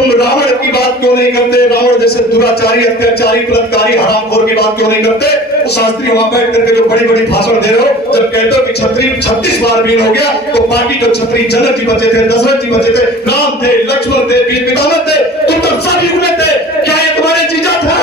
तुम रावण की बात क्यों नहीं करते? रावण जैसे दुराचारी, अत्याचारी, बलात्कारी, हरामखोर की बात क्यों नहीं करते? तो शास्त्री वहां बैठ करके जो बड़ी बड़ी भाषण दे रहे हो, जब कहते हो कि छत्री 36 बार वीर हो गया, तो बाकी जो छत्री जनक जी बचे थे, दशरथ जी बचे थे, राम थे, लक्ष्मण थे, वीर पितामह थे, तुम तो सब युग में थे। क्या ये तुम्हारे जीजा थे?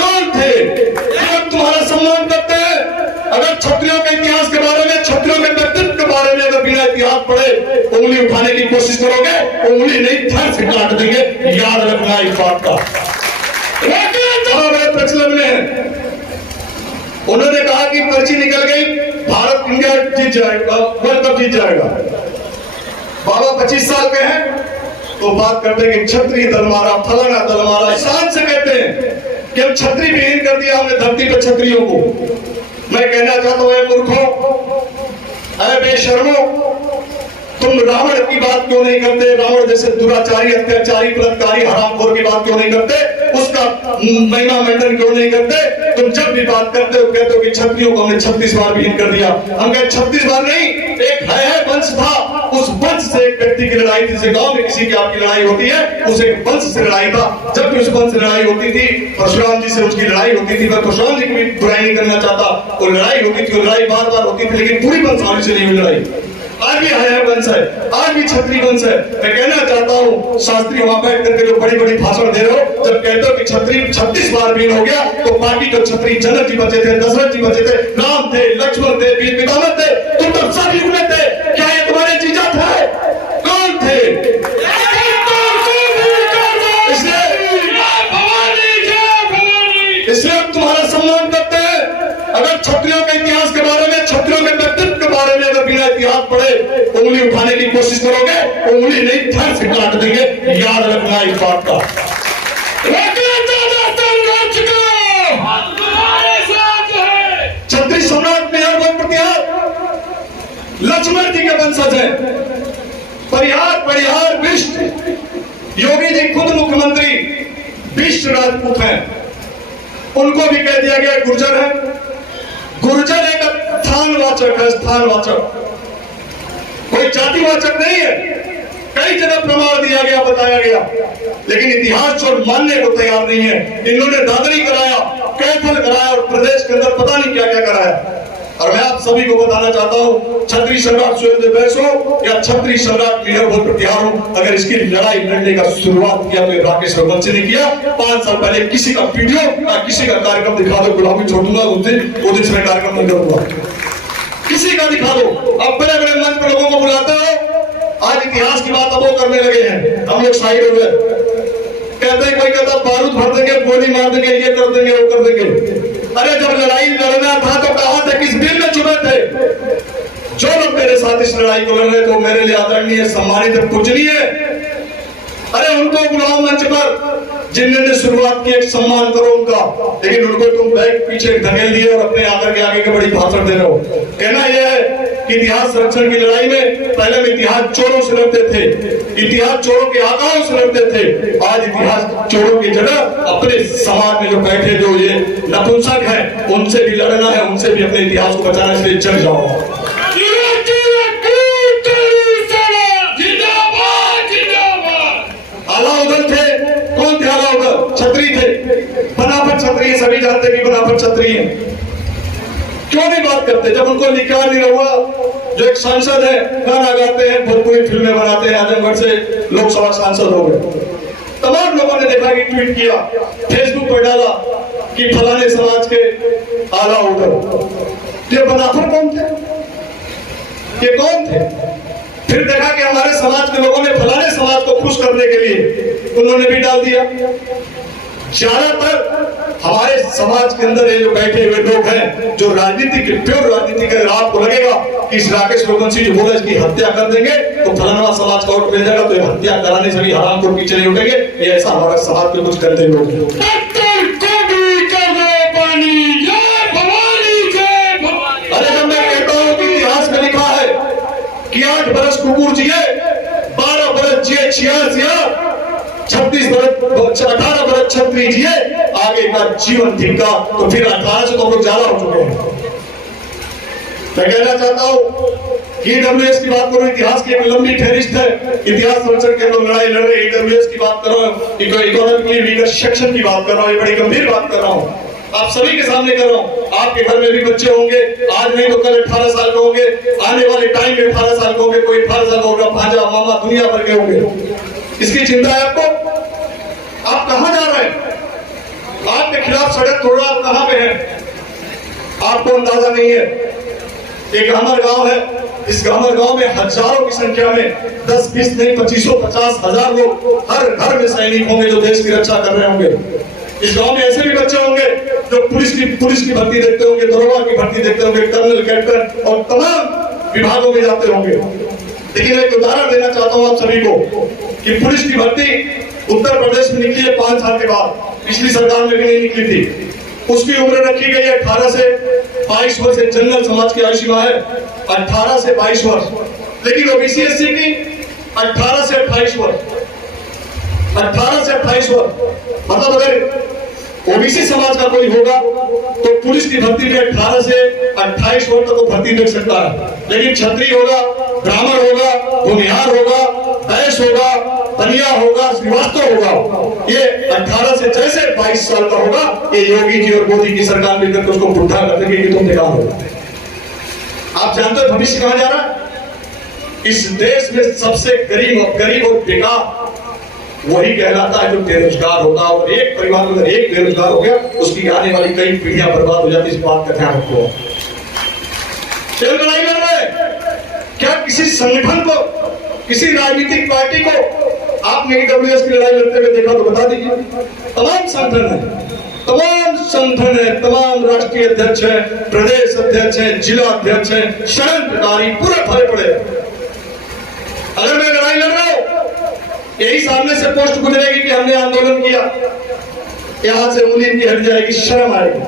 कौन थे? हम तुम्हारा सम्मान करते हैं। अगर छत्रियों के इतिहास के बारे में, छत्रियों के व्यक्तित्व के बारे में अगर बिना इतिहास पढ़े उंगली उठाने की कोशिश करोगे, उंगली नहीं थर से काट देंगे, याद रखना इस बात का। प्रचलन में उन्होंने कहा कि पर्ची निकल गई, भारत इंडिया जीत जाएगा, वर्ल्ड कप जीत जाएगा। बाबा 25 साल के हैं तो बात करते हैं कि क्षत्रिय दल मारा, फलाना दल मारा, शान से कहते हैं कि हम छत्री विहीन कर दिया हमने धरती पर क्षत्रियों को। मैं कहना चाहता हूं, मूर्खों, अरे बेशर्मो, तुम रावण की बात क्यों नहीं करते? रावण जैसे दुराचारी, अत्याचारी, बलात्कारी, हरामखोर की बात क्यों नहीं करते? उसका महिमा मंडन क्यों नहीं करते? तुम जब भी बात करते हो कहते हो कि क्षत्रियों को हमने 36 बार विहीन कर दिया। हम कहे 36 बार नहीं, एक है वंश था, उस वंश से एक व्यक्ति की लड़ाई थी। गांव में किसी की आपकी लड़ाई होती है, उस एक वंश से लड़ाई था। जब भी उस वंश से लड़ाई होती थी, परशुराम जी से उसकी लड़ाई होती थी। मैं परशुराम जी की भी बुराई नहीं करना चाहता, वो लड़ाई होती थी, वो लड़ाई बार बार होती थी, लेकिन पूरी वंशावली से नहीं हुई लड़ाई। आज भी है वंश है, आज भी छत्री वंश है। मैं कहना चाहता हूँ, शास्त्री वहां बैठ करके जो बड़ी बड़ी भाषण दे रहे हो, जब कहते हो कि छत्री 36 बार वीर हो गया, तो बाकी जो छत्री जनक जी बचे थे, दशरथ जी बचे थे, राम थे, लक्ष्मण थे, वीर पितामह थे, तुम तो सब युग में थे। क्या ये तुम्हारे जीजा थे? कौन थे? इसलिए हम तुम्हारा सम्मान करते हैं। अगर छत्रियों के इतिहास के बारे में, छत्रियों के व्यक्तित्व के बारे में अगर बिना इतिहास पढ़े उंगली उठाने की कोशिश करोगे, उंगली नहीं थर से काट देंगे, याद रखना इस बात का। छत्री सम्राट लक्ष्मण जी के वंशज है। परिहार विष्ट, योगी जी खुद मुख्यमंत्री विष्ट राजपूत हैं, उनको भी कह दिया गया गुर्जर है। गुर्जर एक स्थानवाचक है, स्थानवाचक, कोई जातिवाचक नहीं है। कई जगह प्रमाण दिया गया, बताया गया, लेकिन इतिहास जो मानने को तैयार नहीं है। इन्होंने दादरी कराया, कैथल कराया और प्रदेश के अंदर पता नहीं क्या क्या कराया। और मैं आप सभी को बताना चाहता हूँ, छत्री सम्राट सुहेलदेव बैस हो या छत्री सम्राट मीरभोज प्रतिहार हो, अगर इसकी लड़ाई लड़ने का शुरुआत किया तो ये राकेश रघुवंशी ने किया। 5 साल पहले किसी का वीडियो या किसी का कार्यक्रम दिखा दो, गुलाबी छोड़ दूंगा उस दिन से कार्यक्रम नहीं करूंगा। किसी का दिखा दो। अब बड़े बड़े मंच पर लोगों को बुलाते हो, आज इतिहास की बात अब वो करने लगे हैं, हम लोग साइड हो गए। कहते हैं, कोई कहता बारूद भर देंगे, गोली मार देंगे, ये कर देंगे, वो कर देंगे। अरे जब लड़ाई लड़ना था तो कहां थे, किस बिल में चुने थे? जो लोग मेरे साथ इस लड़ाई को लड़ रहे थे मेरे लिए आदरणीय, सम्मानित, पूजनीय। अरे उनको बुलाओ मंच पर, जिन्होंने शुरुआत की, एक सम्मान करो उनका। लेकिन उनको तुम बैग पीछे धकेल दिए और अपने आकर के आगे के बड़ी भाषण दे रहे हो। कहना यह है कि इतिहास संरक्षण की लड़ाई में पहले हम इतिहास चोरों से लड़ते थे, इतिहास चोरों के आकाओं से लड़ते थे। आज इतिहास चोरों की जगह अपने समाज में जो बैठे, जो ये नपुंसक है, उनसे भी लड़ना है, उनसे भी अपने इतिहास को बचाना है। इसलिए जग जाओ। अलाउद्दीन थे, कौन थे अलाउद्दीन? छत्री थे, बनाफट छत्री, सभी जानते कि बनाफट छत्री है। क्यों नहीं बात करते? जब उनको निकाह नहीं हुआ, जो एक सांसद है, गाना गाते हैं, भोजपुरी फिल्में बनाते हैं, आजमगढ़ से लोकसभा सांसद हो गए। तमाम लोगों ने देखा कि ट्वीट किया, फेसबुक पर डाला कि फलाने समाज के अलाउद्दीन। ये बनाफट कौन थे? ये कौन थे? फिर देखा कि हमारे समाज के लोगों ने फलाने समाज को खुश करने के लिए उन्होंने भी डाल दिया। ज्यादातर हमारे समाज के अंदर ये जो बैठे हुए लोग हैं, जो राजनीति के प्योर राजनीति के, आपको लगेगा कि इस राकेश रघुवंशी जो बोला इसकी हत्या कर देंगे तो फलाना समाज का वोट मिल जाएगा, तो ये हत्या कराने से भी हराम को पीछे नहीं उठेंगे। ये ऐसा हमारा समाज के कुछ करते लोग हैं। अरे जब मैं कहता हूँ कि इतिहास में लिखा है कि 8 बरस कुकुर जिए, 12 बरस जिए 36 बरस, 18 बरस छत्री जिए, आगे का जीवन धिक्का, तो फिर 18 से तो हम लोग ज्यादा हो चुके हैं। मैं कहना चाहता हूं ईडब्ल्यूएस की बात करो, इतिहास की एक लंबी फहरिस्त है, इतिहास संरक्षण के लोग लड़ाई लड़ रहे हैं। ईडब्ल्यूएस की बात कर रहा हूँ, इकोनॉमिकली वीकर सेक्शन की बात कर रहा हूँ, ये बड़ी गंभीर बात कर रहा हूँ, आप सभी के सामने कर रहा हूँ। आपके घर में भी बच्चे होंगे, आज नहीं तो कल 18 साल के होंगे, आने वाले टाइम में 18 साल के होंगे, कोई 18 साल का होगा, भांजा मामा दुनिया भर के होंगे। इसकी चिंता है आपको? आप कहां जा रहे हैं? आपके खिलाफ सड़क तोड़ रहा, आप कहां पे हैं? आपको अंदाजा नहीं है। एक गामर गांव है, इस गामर गांव में हजारों की संख्या में 10, 20 नहीं 2500, 50,000 लोग हर घर में सैनिक होंगे जो देश की रक्षा कर रहे होंगे। इस गांव में ऐसे भी बच्चे होंगे जो पुलिस की भर्ती देखते होंगे, दरोगा की भर्ती देखते होंगे, कर्नल, कैप्टन और तमाम विभागों में जाते होंगे। लेकिन एक उदाहरण देना चाहता हूं आप सभी को कि पुलिस की भर्ती उत्तर प्रदेश में निकली है 5 साल के बाद, पिछली सरकार में भी नहीं निकली थी। उसकी उम्र रखी गई है 18 से 22 वर्ष। जनरल समाज की आयु सीमा है 18 से 22 वर्ष, लेकिन ओबीसी एससी की 18 से 28 वर्ष। 18 से 28 वर्ष मतलब अगर ओबीसी समाज का कोई होगा तो पुलिस की भर्ती में 18 से 28 वर्ष तक भर्ती देख सकता है। लेकिन क्षत्रिय होगा, ब्राह्मण होगा, भूमिहार होगा, वैश्य होगा, बनिया होगा, श्रीवास्तव होगा, ये 18 से जैसे 22 साल का होगा, ये योगी जी और मोदी की सरकार मिलकर उसको बुढ़ा कर देंगे कि तुम निकाल होगा। आप जानते हो भविष्य कहां जा रहा है? इस देश में सबसे गरीब और बेकार वही कहलाता है जो बेरोजगार होता है। और एक परिवार में एक बेरोजगार हो गया, उसकी आने वाली कई पीढ़ियां बर्बाद हो जाती है। इस बात का ध्यान रखो। लड़ाई लड़ रहे क्या किसी संगठन को, किसी राजनीतिक पार्टी को आपने ईडब्ल्यूएस की लड़ाई लड़ते हुए देखा तो बता दीजिए। तमाम संगठन है, तमाम राष्ट्रीय अध्यक्ष है, प्रदेश अध्यक्ष है, जिला अध्यक्ष है, षड्यंत्रकारी पूरे भरे पड़े। अगर मैं लड़ाई लड़ रहा हूं, यही सामने से पोस्ट गुजरेगी कि हमने आंदोलन किया, यहां से उंगली की हट जाएगी, शर्म आएगी।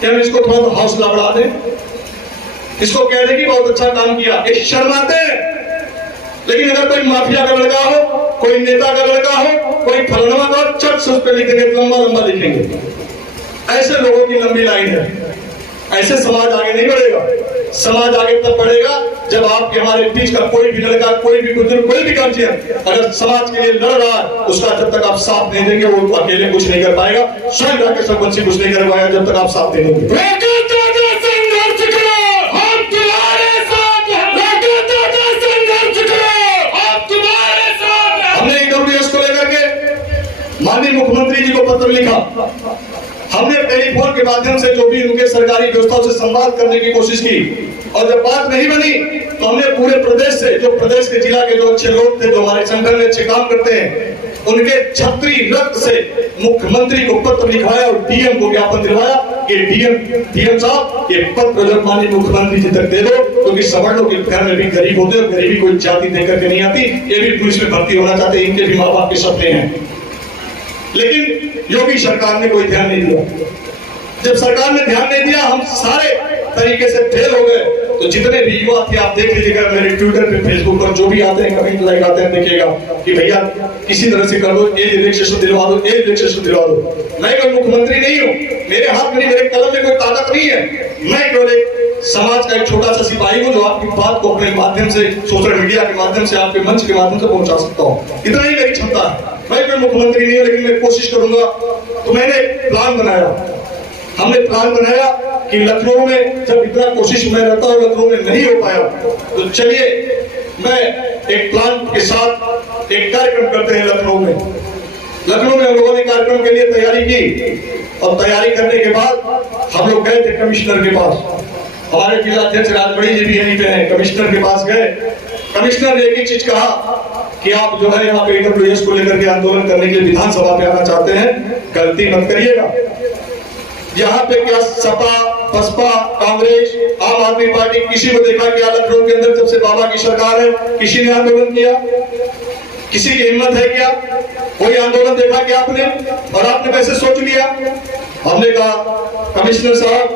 क्या हम इसको थोड़ा सा हौसला बढ़ा दें, इसको कह दें कि बहुत अच्छा काम किया, ये शर्माते हैं। लेकिन अगर कोई माफिया का लड़का हो, कोई नेता का लड़का हो, कोई फलनवा का, चट से उस पर लिखेंगे, लंबा लंबा लिखेंगे। ऐसे लोगों की लंबी लाइन है। ऐसे समाज आगे नहीं बढ़ेगा। समाज आगे तब बढ़ेगा जब आपके हमारे बीच का कोई भी लड़का, कोई भी बुजुर्ग, कोई भी गार्जियन अगर समाज के लिए लड़ रहा है, उसका जब तक आप साथ नहीं देंगे वो अकेले कुछ नहीं कर पाएगा। स्वयं राकेश रघुवंशी कुछ नहीं कर पाएगा जब तक आप साथ नहीं देंगे। हमने ईडब्ल्यूएस को लेकर के माननीय मुख्यमंत्री जी को पत्र लिखा। हमने टेलीफोन के माध्यम से जो भी उनके सरकारी व्यवस्थाओं से संवाद करने की कोशिश की, और जब बात नहीं बनी तो हमने पूरे प्रदेश से, जो प्रदेश के जिला के जो अच्छे लोग थे, जो हमारे संगठन में अच्छे काम करते हैं, उनके छत्री रक्त से मुख्यमंत्री को पत्र लिखवाया और डीएम को ज्ञापन दिलवाया कि डीएम साहब ये पत्र जब माननीय मुख्यमंत्री जी तक दे दो, क्योंकि सवर्णों के घर में भी गरीब होते हैं, गरीबी कोई जाति देकर के नहीं आती, ये भी पुलिस में भर्ती होना चाहते हैं, इनके भी माँ बाप के सपने हैं। लेकिन योगी सरकार ने कोई ध्यान नहीं दिया। जब सरकार ने ध्यान नहीं दिया, हम सारे तरीके से फेल हो गए। तो जितने भी युवा थे, आप देख लीजिएगा मेरे ट्विटर पे, फेसबुक पर जो भी आते हैं, कमेंट लाइक आते हैं, देखिएगा कि भैया किसी तरह से कर दो, एज रिलैक्सेशन दिलवा दो, एज रिलैक्सेशन दिलवा दो। मैं कोई मुख्यमंत्री नहीं हूँ, मेरे हाथ में, मेरे कलम में कोई ताकत नहीं है। मैं केवल एक समाज का एक छोटा सा सिपाही हूँ जो आपकी बात को अपने माध्यम से, सोशल मीडिया के माध्यम से, आपके मंच के माध्यम से पहुंचा सकता हूँ। इतना ही मेरी क्षमता है। मैं कोई मुख्यमंत्री नहीं हूँ, लेकिन मैं कोशिश करूंगा। तो मैंने एक प्लान बनाया, हमने प्लान बनाया कि लखनऊ में जब इतना कोशिश मैं रहता हूँ, लखनऊ में नहीं हो पाया, तो चलिए मैं एक प्लान के साथ एक कार्यक्रम करते हैं लखनऊ में। लखनऊ में हम लोगों ने कार्यक्रम के लिए तैयारी की, और तैयारी करने के बाद हम लोग गए थे कमिश्नर के पास। हमारे जिला अध्यक्ष राजबड़ी जी भी यहीं पे हैं। कमिश्नर के पास गए, कमिश्नर ने एक ही चीज कहा कि आप जो है यहाँ पे ईडब्ल्यूएस को लेकर के आंदोलन करने के लिए विधानसभा पे आना चाहते हैं, गलती मत करिएगा। यहाँ पे क्या सपा, बसपा, कांग्रेस, आम आदमी पार्टी, किसी को देखा क्या लखनऊ के अंदर जब से बाबा की सरकार है किसी ने आंदोलन किया? किसी की हिम्मत है क्या? कोई आंदोलन देखा क्या आपने? और आपने वैसे सोच लिया। हमने कहा कमिश्नर साहब,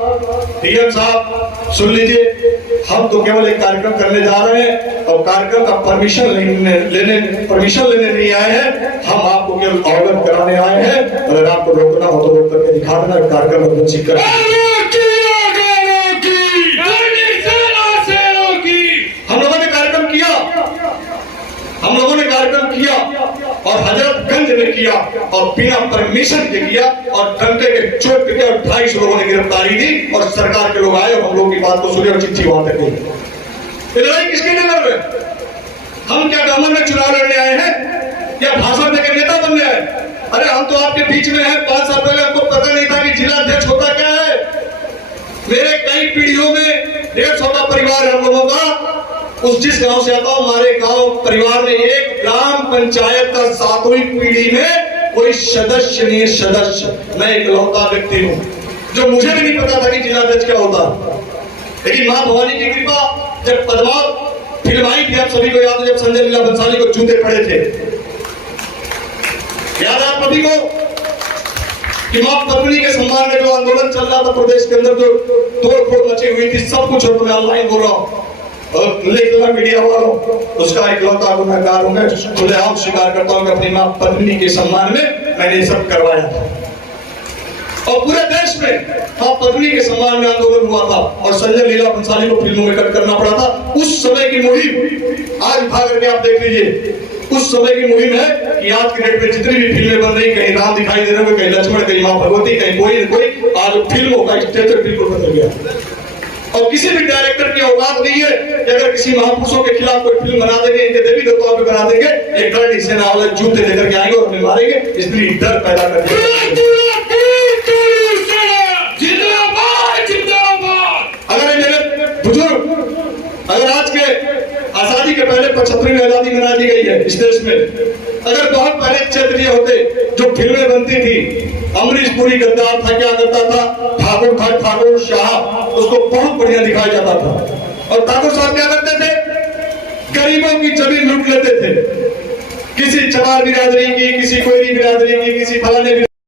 डीएम साहब, सुन लीजिए, हम तो केवल एक कार्यक्रम करने जा रहे हैं और कार्यक्रम का परमिशन लेने नहीं आए हैं। हम आपको केवल अवगत कराने आए हैं। अगर आपको रोकना हो तो रोक करके दिखा देना, कार्यक्रम अध्यक्ष कर। और हजरतगंज में किया और बिना परमिशन के किया और डंडे के चोट पे और 250 लोगों ने गिरफ्तारी दी और सरकार के लोग आए और हम लोग की बात को सुने और चिट्ठी वहां तक गई। लड़ाई किसके लिए लड़ रहे? हम क्या गवर्नमेंट में चुनाव लड़ने आए हैं या भाषण देकर नेता बनने आए? अरे हम तो आपके बीच में हैं। 5 साल पहले हमको पता नहीं था कि जिला अध्यक्ष होता क्या है। मेरे कई पीढ़ियों में 150 का परिवार है हम लोगों का। उस जिस गांव से आता हूं, हमारे गांव परिवार में एक ग्राम पंचायत का 7वीं पीढ़ी में कोई सदस्य नहीं है। सदस्य मैं इकलौता व्यक्ति हूं जो मुझे भी नहीं पता था कि जिला अध्यक्ष क्या होता। लेकिन मां भवानी की कृपा, जब पद्मावत फिल्म आई थी, आप सभी को याद है, जब संजय लीला बंसाली को जूते पड़े थे, याद है आप सभी को कि मां पद्मिनी के सम्मान में जो आंदोलन चल रहा था प्रदेश के अंदर, जो तोड़-फोड़ मची हुई थी, सब कुछ और मैं ऑनलाइन बोल रहा हूं और लेखला मीडिया वालों, उसका इकलौता गुनहगार हूं मैं। खुलेआम स्वीकार करता हूं कि अपनी मां पद्मिनी के सम्मान में मैंने ये सब करवाया था और पूरे देश में मां पद्मिनी के सम्मान में आंदोलन हुआ था और संजय लीला बंसाली को फिल्मों में कट करना पड़ा था। उस समय की मुहिम आज उठा करके आप देख लीजिए। उस समय की मुहिम है कि आज के डेट में जितनी भी फिल्में बन रही, कहीं राम दिखाई दे रहे हो, कहीं लक्ष्मण, कहीं मां भगवती, कहीं कोई न कोई, आज फिल्मों का स्ट्रक्चर बिल्कुल बदल गया और किसी भी डायरेक्टर की औकात नहीं है कि अगर किसी महापुरुषों के खिलाफ कोई फिल्म बना देंगे, इनके देवी देवताओं पे बना देंगे, एक गढ़ सेना वाले जूते लेकर के आएंगे और हमें मारेंगे, इसलिए डर पैदा कर देंगे। अगर मेरे बुजुर्ग, अगर आज के आजादी के पहले 75वीं आजादी मना दी गई है इस देश में, अगर बहुत पहले क्षेत्रीय होते जो फिल्में बनती थी, अमरीश पुरी गद्दार था, क्या करता था, ठाकुर था, ठाकुर शाह, उसको बहुत बढ़िया दिखाया जाता था और ठाकुर साहब क्या करते थे, गरीबों की जमीन लूट लेते थे, किसी चमार बिरादरी की, किसी कोयरी बिरादरी की, किसी फलाने